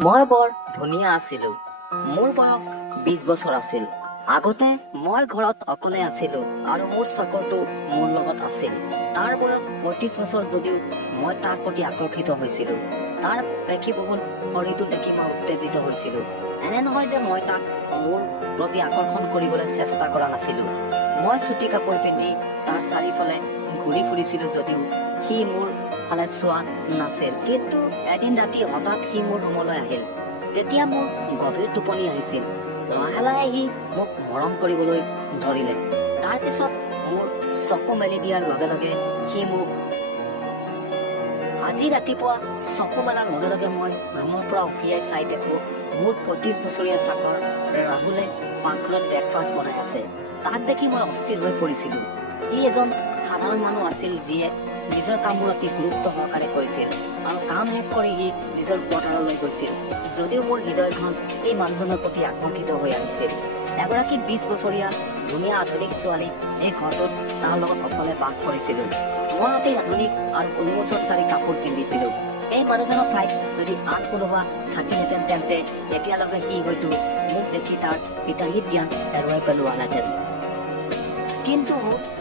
মই বৰ ধুনীয়া আছিলো। মোৰ বয়স 20 বছৰ আছিল। আগতে মই ঘৰত অকলে আছিলো আৰু মোৰ চাকৰটো মোৰ লগত আছিল। তাৰ বয়স 35 বছৰ যদিও মই তাৰ প্ৰতি আকৰ্ষিত হৈছিলো। তাৰ পেশীবহুল শৰীৰটো দেখি মই উত্তেজিত হৈছিলো। এনে নহয় যে মই তাক মোৰ প্ৰতি আকৰ্ষণ কৰিবলৈ চেষ্টা কৰা নাছিলো। মই চুটি কাপোৰ পিন্ধি তাৰ চাৰিওফালে ঘূৰি ফুৰিছিলো যদিও সি মোৰ ফালে চোৱা নাছিল। কিন্তু এদিন ৰাতি হঠাৎ সি মোৰ ৰুমলৈ আহিল। তেতিয়া মোৰ গভীৰ টোপনি আহিছিল। লাহে লাহে সি মোক মৰম কৰিবলৈ ধৰিলে। তাৰ পিছত মোৰ চকু মেলি দিয়াৰ লগে লগে সি মোক আজি ৰাতিপুৱা চকু মেলাৰ লগে লগে মই ৰুমৰ পৰা উকিয়াই চাই দেখো মোৰ 35 বছৰীয়া চাকৰ ৰাহুলে পাকঘৰত ব্ৰেকফাষ্ট বনাই আছে। তাক দেখি মই অস্থিৰ হৈ পৰিছিলো। সি এজন সাধাৰণ মানুহ আছিল যিয়ে নিজৰ কামবোৰ অতি গুৰুত্ব সহকাৰে কৰিছিল আৰু কাম শেষ কৰি সি নিজৰ কোৱাৰ্টাৰলৈ গৈছিল। যদিও মোৰ হৃদয়খন এই মানুহজনৰ প্ৰতি আকৰ্ষিত হৈ আহিছিল। এগৰাকী 20 বছৰীয়া ধুনীয়া আধুনিক ছোৱালী এই ঘৰটোত তাৰ লগত অকলে বাস কৰিছিলো। মই অতি আধুনিক আৰু উন্মোচনকাৰী কাপোৰ পিন্ধিছিলো। এই মানুহজনৰ ঠাইত যদি আন কোনোবা থাকিলহেঁতেন তেন্তে এতিয়ালৈকে সি হয়তো মোক দেখি তাৰ হিতাহিত জ্ঞান হেৰুৱাই পেলোৱাহেঁতেন। কিন্তু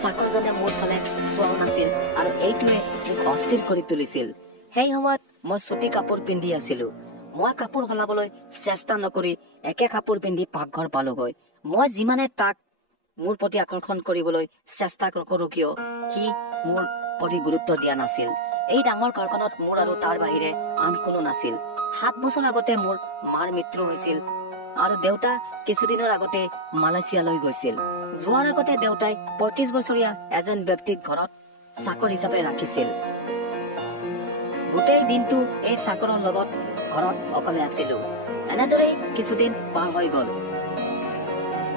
চাকৰজনে মোৰ ফালে চোৱাও নাছিল আৰু এইটোৱে মোক অস্থিৰ কৰি তুলিছিল। সেই সময়ত মই চুটি কাপোৰ পিন্ধি আছিলো। মই কাপোৰ সলাবলৈ চেষ্টা নকৰি একে কাপোৰ পিন্ধি পাকঘৰ পালোগৈ। মই যিমানে তাক মোৰ প্ৰতি আকৰ্ষণ কৰিবলৈ চেষ্টা কৰো কিয় সি মোৰ প্ৰতি গুৰুত্ব দিয়া নাছিল। এই ডাঙৰ ঘৰখনত মোৰ আৰু তাৰ বাহিৰে আন কোনো নাছিল। 7 বছৰ আগতে মোৰ মাৰ মৃত্যু হৈছিল আৰু দেউতা কিছুদিনৰ আগতে মালয়েছিয়ালৈ গৈছিল। যোৱাৰ আগতে দেউতাই 35 বছৰীয়া এজন ব্যক্তিক ঘৰত চাকৰ হিচাপে ৰাখিছিল। গোটেই দিনটো এই চাকৰৰ লগত ঘৰত অকলে আছিলো। এনেদৰেই কিছুদিন পাৰ হৈ গল।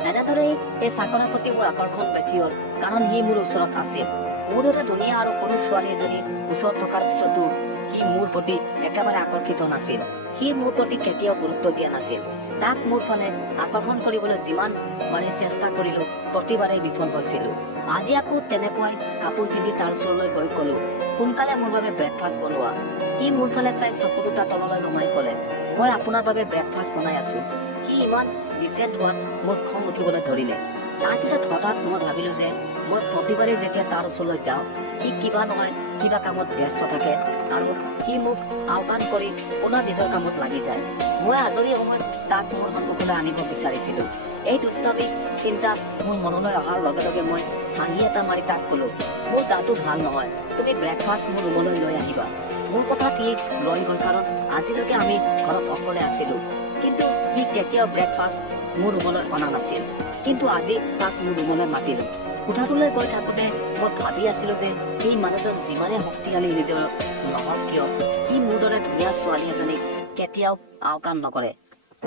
এনেদৰেই এই চাকৰৰ প্ৰতি মোৰ আকৰ্ষণ বেছি হল, কাৰণ সি মোৰ ওচৰত আছিল। মোৰ দৰে ধুনীয়া আৰু সৰু ছোৱালী এজনী ওচৰত থকাৰ পিছতো সি মোৰ প্ৰতি একেবাৰে আকৰ্ষিত নাছিল। সি মোৰ প্ৰতি কেতিয়াও গুৰুত্ব দিয়া নাছিল। তাক মোৰ ফালে আকৰ্ষণ কৰিবলৈ যিমান বাৰে চেষ্টা কৰিলো প্ৰতিবাৰেই বিফল হৈছিলো। আজি আকৌ তেনেকুৱাই কাপোৰ পিন্ধি তাৰ ওচৰলৈ গৈ কলো, সোনকালে মোৰ বাবে ব্ৰেকফাষ্ট বনোৱা। সি মোৰ ফালে চাই চকু দুটা তললৈ নমাই কলে, মই আপোনাৰ বাবে ব্ৰেকফাষ্ট বনাই আছো। সি ইমান ডিচেণ্ট হোৱাত মোৰ খং উঠিবলৈ ধৰিলে। তাৰ পিছত হঠাৎ মই ভাবিলো যে মই প্ৰতিবাৰে যেতিয়া তাৰ ওচৰলৈ যাওঁ সি কিবা নহয় কিবা কামত ব্যস্ত থাকে আৰু সি মোক আওকাণ কৰি পুনৰ নিজৰ কামত লাগি যায়। মই আজৰি সময়ত তাক মোৰ সন্মুখলৈ আনিব বিচাৰিছিলো। এই দুষ্টামি চিন্তা মোৰ মনলৈ অহাৰ লগে লগে মই হাঁহি এটা মাৰি তাক কলো, মোৰ গাটো ভাল নহয়, তুমি ব্ৰেকফাষ্ট মোৰ ৰুমলৈ লৈ আহিবা। মোৰ কথাত সি ৰৈ গল, কাৰণ আজিলৈকে আমি ঘৰত অকলে আছিলো। কিন্তু সি কেতিয়াও ব্ৰেকফাষ্ট মোৰ ৰুমলৈ অনা নাছিল। কিন্তু আজি তাক মোৰ ৰুমলৈ মাতিলো। কোঠাটোলৈ গৈ থাকোতে মই ভাবি আছিলো যে সেই মানুহজন যিমানে শক্তিশালী হৃদয়ৰ নহওক কিয় সি মোৰ দৰে ধুনীয়া ছোৱালী এজনীক কেতিয়াও আওকাণ নকৰে।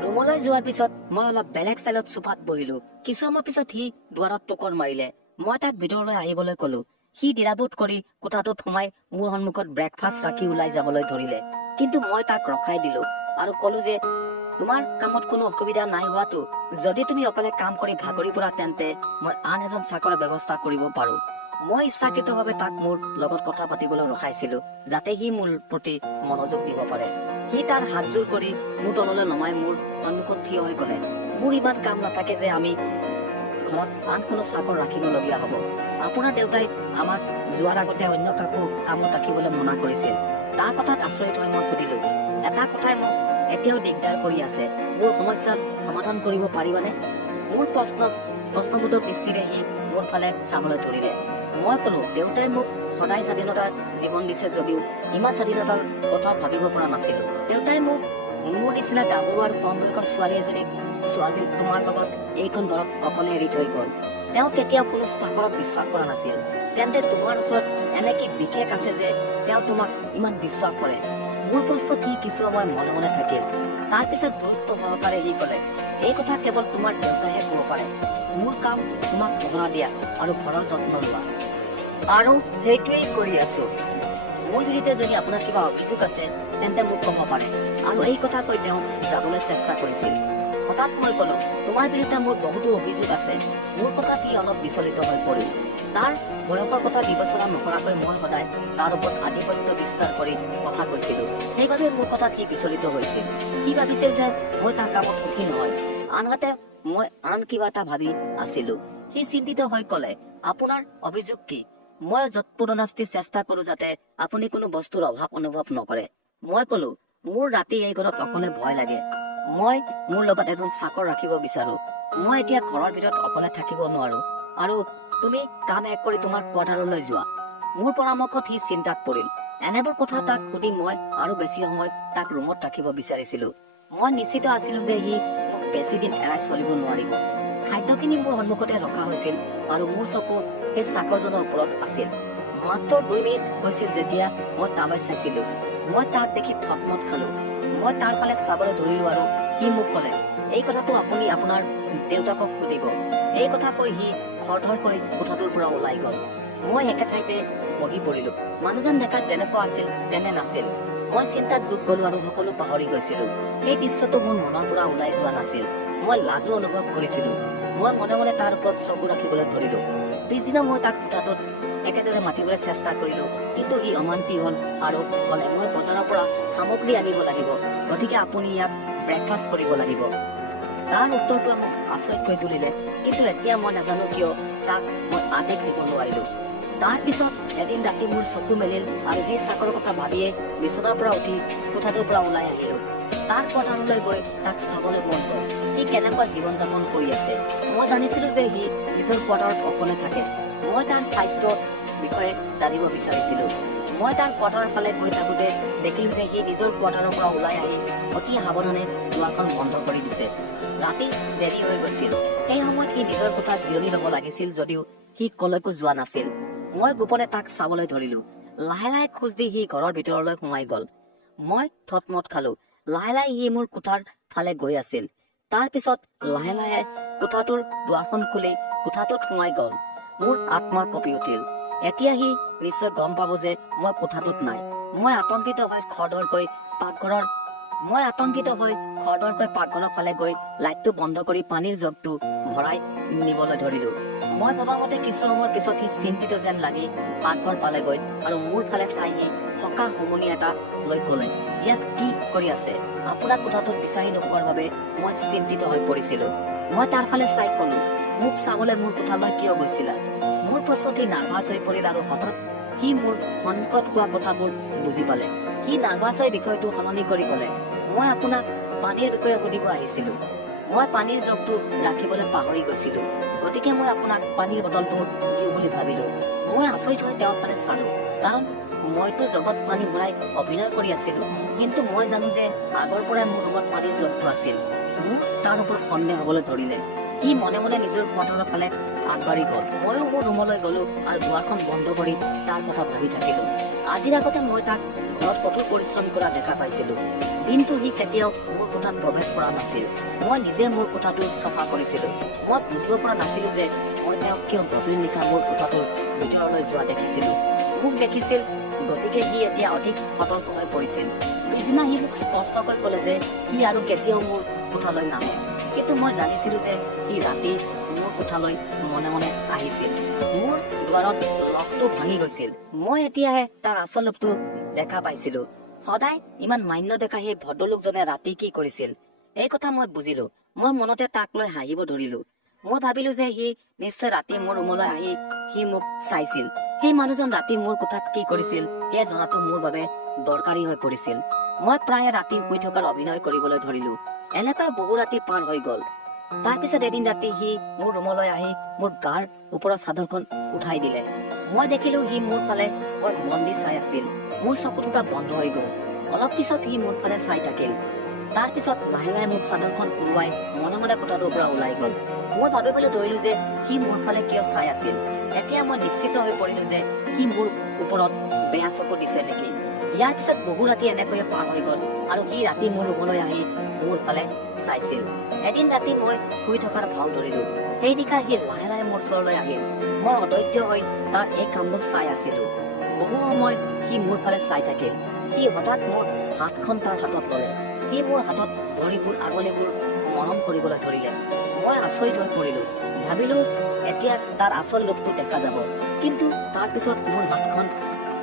ৰুমলৈ যোৱাৰ পিছত মই অলপ বেলেগ ষ্টাইলত চোফাত বহিলো। কিছু সময় পিছত সি দুৱাৰত টোকৰ মাৰিলে। মই তাক ভিতৰলৈ আহিবলৈ কলো। সি দ্বিধাবোধ কৰি কোঠাটোত সোমাই মোৰ সন্মুখত ব্ৰেকফাষ্ট ৰাখি ওলাই যাবলৈ ধৰিলে। কিন্তু মই তাক ৰখাই দিলো আৰু কলো যে তোমাৰ কামত কোনো অসুবিধা নাই হোৱাটো? যদি তুমি অকলে কাম কৰি ভাগৰি পৰা তেন্তে মই আন এজন চাকৰৰ ব্যৱস্থা কৰিব পাৰো। মই ইচ্ছাকৃতভাৱে তাক মোৰ লগত কথা পাতিবলৈ ৰখাইছিলো যাতে সি মোৰ প্ৰতি মনোযোগ দিব পাৰে। সি তাৰ হাতযোৰ কৰি মোৰ তললৈ নমাই মোৰ সন্মুখত থিয় হৈ গলে, মোৰ ইমান কাম নাথাকে যে আমি ঘৰত আন কোনো চাকৰ ৰাখিবলগীয়া হব। আপোনাৰ দেউতাই আমাক যোৱাৰ আগতে অন্য কাকো কামত ৰাখিবলৈ মনা কৰিছিল। তাৰ কথাত আচৰিত হৈ মই সুধিলো, এটা কথাই মোক এতিয়াও দিগদাৰ কৰি আছে, মোৰ সমস্যাৰ সমাধান কৰিব পাৰিবানে? মোৰ প্ৰশ্নবোধক দৃষ্টিৰে সি মোৰ ফালে চাবলৈ ধৰিলে। মই কলো, দেউতাই মোক সদায় স্বাধীনতাৰ জীৱন দিছে যদিও ইমান স্বাধীনতাৰ কথা ভাবিব পৰা নাছিলো। দেউতাই মোক মোৰ নিচিনা গাভৰু আৰু কম বয়সৰ ছোৱালী তোমাৰ লগত এইখন ঘৰত অকলে এৰি থৈ গল। তেওঁ কেতিয়াও কোনো চাকৰক বিশ্বাস কৰা নাছিল। তেন্তে তোমাৰ ওচৰত এনে কি বিশেষ আছে যে তেওঁ তোমাক ইমান বিশ্বাস কৰে? মোৰ প্ৰশ্নত সি কিছু সময় মনে মনে থাকিল। তাৰ পিছত গুৰুত্ব সহকাৰে সি কলে, এই কথা কেৱল তোমাৰ দেউতাইহে কব পাৰে। মোৰ কাম তোমাক পহৰা দিয়া আৰু ঘৰৰ যত্ন লোৱা, আৰু সেইটোৱেই কৰি আছো। মোৰ বিৰুদ্ধে যদি আপোনাৰ কিবা অভিযোগ আছে তেন্তে মোক কব পাৰে। আৰু এই কথা কৈ তেওঁ যাবলৈ চেষ্টা কৰিছিল। হঠাৎ মই কলো, তোমাৰ বিৰুদ্ধে মোৰ বহুতো অভিযোগ আছে। মোৰ কথাত সি অলপ বিচলিত হৈ পৰিল। তাৰ বয়সৰ কথা বিবেচনা নকৰাকৈ মই সদায় তাৰ ওপৰত আধিপত্য বিস্তাৰ কৰি কথা কৈছিলো। সেইবাবে মোৰ কথাত সি বিচলিত হৈছিল। সি ভাবিছিল যে মই তাৰ কামত সুখী নহয়, আনহাতে মই আন কিবা এটা ভাবি আছিলো। সি চিন্তিত হৈ কলে, আপোনাৰ অভিযোগ কি? মই যৎপৰোনাস্তি চেষ্টা কৰো যাতে আপুনি কোনো বস্তুৰ অভাৱ অনুভৱ নকৰে। মই কলো, মোৰ ৰাতি এই ঘৰত অকলে ভয় লাগে। মই মোৰ লগত এজন চাকৰ ৰাখিব বিচাৰো। মই এতিয়া ঘৰৰ ভিতৰত অকলে থাকিব নোৱাৰো, আৰু তুমি কাম শেষ কৰি তোমাৰ কোৱাৰ্টাৰলৈ যোৱা। মোৰ পৰামৰ্শত সি চিন্তাত পৰিল। এনেবোৰ কথা তাক সুধি মই আৰু বেছি সময় তাক ৰুমত ৰাখিব বিচাৰিছিলো। মই নিশ্চিত আছিলো যে সি মোক বেছি দিন এৰাই চলিব নোৱাৰিব। খাদ্যখিনি মোৰ সন্মুখতে ৰখা হৈছিল আৰু মোৰ চকু সেই চাকৰজনৰ ওপৰত আছিল। মাত্ৰ 2 মিনিট হৈছিল যেতিয়া মই তালৈ চাইছিলো। মই তাক দেখি থতমত খালো। মই তাৰ ফালে চাবলৈ ধৰিলো আৰু সি মোক কলে, এই কথাটো আপুনি আপোনাৰ দেউতাকক সুধিব। এই কথা কৈ সি খৰধৰকৈ কোঠাটোৰ পৰা ওলাই গল। মই একে ঠাইতে বহি পৰিলো। মানুহজন দেখাত যেনেকুৱা আছিল তেনে নাছিল। মই চিন্তাত ডুব গলো আৰু সকলো পাহৰি গৈছিলো। সেই দৃশ্যটো মোৰ মনৰ পৰা ওলাই যোৱা নাছিল। মই লাজো অনুভৱ কৰিছিলো। মই মনে মনে তাৰ ওপৰত চকু ৰাখিবলৈ ধৰিলো। পিছদিনা মই তাক কোঠাটোত একেদৰে মাতিবলৈ চেষ্টা কৰিলো, কিন্তু সি অমান্তি হল আৰু কলে, মই বজাৰৰ পৰা সামগ্ৰী আনিব লাগিব, গতিকে আপুনি ইয়াত ব্ৰেকফাষ্ট কৰিব লাগিব। তাৰ উত্তৰটোৱে মোক আচৰিত কৰি তুলিলে, কিন্তু এতিয়া মই নাজানো কিয় তাক মই আদেশ দিব নোৱাৰিলো। তাৰ পিছত এদিন ৰাতি মোৰ চকু মেলিল আৰু সেই চাকৰৰ কথা ভাবিয়ে বিচনাৰ পৰা উঠি কোঠাটোৰ পৰা ওলাই আহিলো। তাৰ কোঠাৰলৈ গৈ তাক চাবলৈ মন গল। সি কেনেকুৱা জীৱন যাপন কৰি আছে। মই জানিছিলো যে সি নিজৰ কোৱাৰ্টাৰত অকলে থাকে। মই তাৰ স্বাস্থ্যৰ বিষয়ে জানিব বিচাৰিছিলো। মই তাৰ কোৱাৰ্টাৰৰ ফালে গৈ থাকোতে দেখিলো যে সি নিজৰ কোৱাৰ্টাৰৰ পৰা ওলাই আহি অতি সাৱধানে দুৱাৰখন বন্ধ কৰি দিছে। ৰাতি দেৰি হৈ গৈছিল। সেই সময়ত সি নিজৰ কোঠাত জিৰণি লব লাগিছিল যদিও সি কলৈকো যোৱা নাছিল। মই গোপনে তাক চাবলৈ ধৰিলো। লাহে লাহে খোজ দি সি ঘৰৰ ভিতৰলৈ সোমাই গল। মই থতমত খালো। লাহে লাহে সি মোৰ কোঠাৰ ফালে গৈ আছিল। তাৰ পিছত লাহে লাহে কোঠাটোৰ দুৱাৰখন খুলি কোঠাটোত সোমাই গল। মোৰ আত্মা কঁপি উঠিল। এতিয়া সি নিশ্চয় গম পাব যে মই কোঠাটোত নাই। মই আতংকিত হৈ খৰধৰকৈ পাকঘৰৰ ফালে গৈ লাইটটো বন্ধ কৰি পানীৰ জগটো ভৰাই নিবলৈ ধৰিলো। মই ভবা মতে কিছু সময়ৰ পিছত সি চিন্তিত যেন লাগি পাকঘৰ পালেগৈ আৰু মোৰ ফালে চাই সি সকাহ সমনি এটা লৈ কলে, ইয়াত কি কৰি আছে? আপোনাৰ কোঠাটোত বিচাৰি নোপোৱাৰ বাবে মই চিন্তিত হৈ পৰিছিলো। মই তাৰ ফালে চাই কলো, মোক চাবলৈ মোৰ কোঠালৈ কিয় গৈছিলা? মোৰ প্ৰশ্নত সি নাৰ্ভাছ হৈ পৰিল আৰু হঠাৎ সি মোৰ সন্মুখত কোৱা কথাবোৰ বুজি পালে। সি নাৰ্ভাছ হৈ বিষয়টো সলনি কৰি কলে, মই আপোনাক পানীৰ বিষয়ে সুধিব আহিছিলো। মই পানীৰ জগটো ৰাখিবলৈ পাহৰি গৈছিলো, গতিকে মই আপোনাক পানীৰ বটলটো দিওঁ বুলি ভাবিলো। মই আচৰিত হৈ তেওঁৰ ফালে চালো, কাৰণ মইতো জগত পানী ভৰাই অভিনয় কৰি আছিলো। কিন্তু মই জানো যে আগৰ পৰাই মোৰ ৰুমত পানীৰ জগটো আছিল। মোৰ তাৰ ওপৰত সন্দেহ হবলৈ ধৰিলে। সি মনে মনে নিজৰ কোঠাৰৰ ফালে আগবাঢ়ি গল। ময়ো মোৰ ৰুমলৈ গলো আৰু দুৱাৰখন বন্ধ কৰি তাৰ কথা ভাবি থাকিলো। আজিৰ আগতে মই তাক ঘৰত কঠোৰ পৰিশ্ৰম কৰা দেখা পাইছিলো। দিনটো সি কেতিয়াও মোৰ কোঠাত প্ৰৱেশ কৰা নাছিল। মই নিজে মোৰ কোঠাটো চাফা কৰিছিলো। মই বুজিব পৰা নাছিলো যে মই তেওঁক কিয় গভীৰ নিশা মোৰ কোঠাটোৰ ভিতৰলৈ যোৱা দেখিছিলো। মোক দেখিছিল, গতিকে সি এতিয়া অধিক সতৰ্ক হৈ পৰিছিল। পিছদিনা সি মোক স্পষ্টকৈ কলে যে সি আৰু কেতিয়াও মোৰ কোঠালৈ নাহে। কিন্তু মই জানিছিলো যে সি ৰাতি মোৰ কোঠালৈ মনে মনে আহিছিল। মোৰ দুৱাৰত লকটো ভাঙি গৈছিল। মই এতিয়াহে তাৰ আচল ৰূপটো দেখা পাইছিলো। সদায় ইমান মান্য দেখা সেই ভদ্ৰলোকজনে ৰাতি কি কৰিছিল, এই কথা মই বুজিলো। মই মনতে তাক লৈ হাঁহিব ধৰিলো। মই ভাবিলো যে সি নিশ্চয় ৰাতি মোৰ ৰুমলৈ আহি সি মোক চাইছিল। সেই মানুহজন ৰাতি মোৰ কোঠাত কি কৰিছিল সেয়া জনাটো মোৰ বাবে দৰকাৰী হৈ পৰিছিল। মই প্ৰায় ৰাতি শুই থকাৰ অভিনয় কৰিবলৈ ধৰিলো। এনেকৈ বহু ৰাতি পাৰ হৈ গল। তাৰ পিছত এদিন ৰাতি সি মোৰ ৰুমলৈ আহি মোৰ গাৰ ওপৰৰ চাদৰখন উঠাই দিলে। মই দেখিলো সি মোৰ ফালে বৰ মন দি চাই আছিল। মোৰ চকু দুটা বন্ধ হৈ গল। অলপ পিছত সি মোৰ ফালে চাই থাকিল। তাৰ পিছত লাহে লাহে মোক চাদৰখন উৰুৱাই মনে মনে কোঠাটোৰ পৰা ওলাই গল। মই ভাবিবলৈ ধৰিলো যে সি মোৰ ফালে কিয় চাই আছিল। এতিয়া মই নিশ্চিত হৈ পৰিলো যে সি মোৰ ওপৰত বেয়া চকু দিছে নেকি। ইয়াৰ পিছত বহু ৰাতি এনেকৈয়ে পাৰ হৈ গল আৰু সি ৰাতি মোৰ ৰুমলৈ আহি মোৰ ফালে চাইছিল। এদিন ৰাতি মই শুই থকাৰ ভাও ধৰিলো। সেই নিশা সি লাহে লাহে মোৰ ওচৰলৈ আহিল। মই অধৈৰ্য হৈ তাৰ এই কামবোৰ চাই আছিলো। বহু সময় সি মোৰ ফালে চাই থাকিল। সি হঠাৎ মোৰ হাতখন তাৰ হাতত ললে। সি মোৰ হাতত ভৰিবোৰ আঙুলিবোৰ মৰম কৰিবলৈ ধৰিলে। মই আচৰিত হৈ পৰিলো। ভাবিলো এতিয়া তাৰ আচল ৰূপটো দেখা যাব। কিন্তু তাৰ পিছত মোৰ হাতখন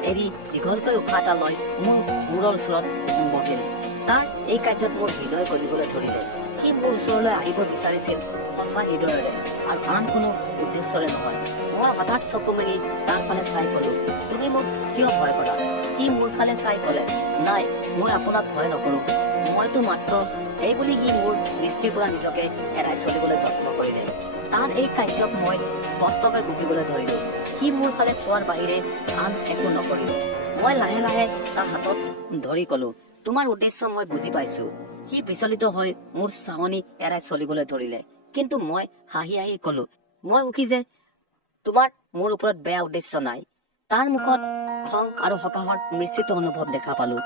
এৰি দীঘলকৈ উশাহ এটা লৈ মোৰ মূৰৰ ওচৰত বহিল। তাৰ এই কাৰ্যত মোৰ হৃদয় গলিবলৈ ধৰিলে। সি মোৰ ওচৰলৈ আহিব বিচাৰিছিল সঁচা হৃদয়েৰে আৰু আন কোনো উদ্দেশ্যৰে নহয়। মই হঠাৎ চকু মেলি তাৰ ফালে চাই কলো, তুমি মোক কিয় ভয় কৰা? সি মোৰ ফালে চাই কলে, নাই, মই আপোনাক ভয় নকৰো। মইতো মাত্ৰ এই বুলি সি মোৰ দৃষ্টিৰ পৰা নিজকে এৰাই চলিবলৈ যত্ন কৰিলে। তাৰ এই কাৰ্যক মই স্পষ্টকৈ বুজিবলৈ ধৰিলো। সি মোৰ ফালে চোৱাৰ বাহিৰে আন একো নকৰিল। মই লাহে লাহে তাৰ হাতত ধৰি কলো, তোমাৰ উদ্দেশ্য মই বুজি পাইছো। সি বিচলিত হৈ মোৰ চাৱনি এৰাই চলিবলৈ ধৰিলে। কিন্তু মই হাঁহি হাঁহি কলো, মই সুখী যে তোমাৰ মোৰ ওপৰত বেয়া উদ্দেশ্য নাই। তাৰ মুখত খং আৰু হতাশাৰ মিশ্ৰিত অনুভৱ দেখা পালো।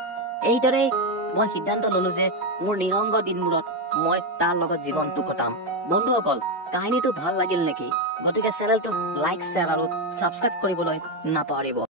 এইদৰেই মই সিদ্ধান্ত ললো যে মোৰ নিৰংগ দিনবোৰত মই তাৰ লগত জীৱনটো কটাম। বন্ধুসকল, কাহিনীটো ভাল লাগিল নেকি? গতিকে চেনেলটো লাইক, শ্বেয়াৰ আৰু ছাবস্ক্ৰাইব কৰিবলৈ নাপাহৰিব।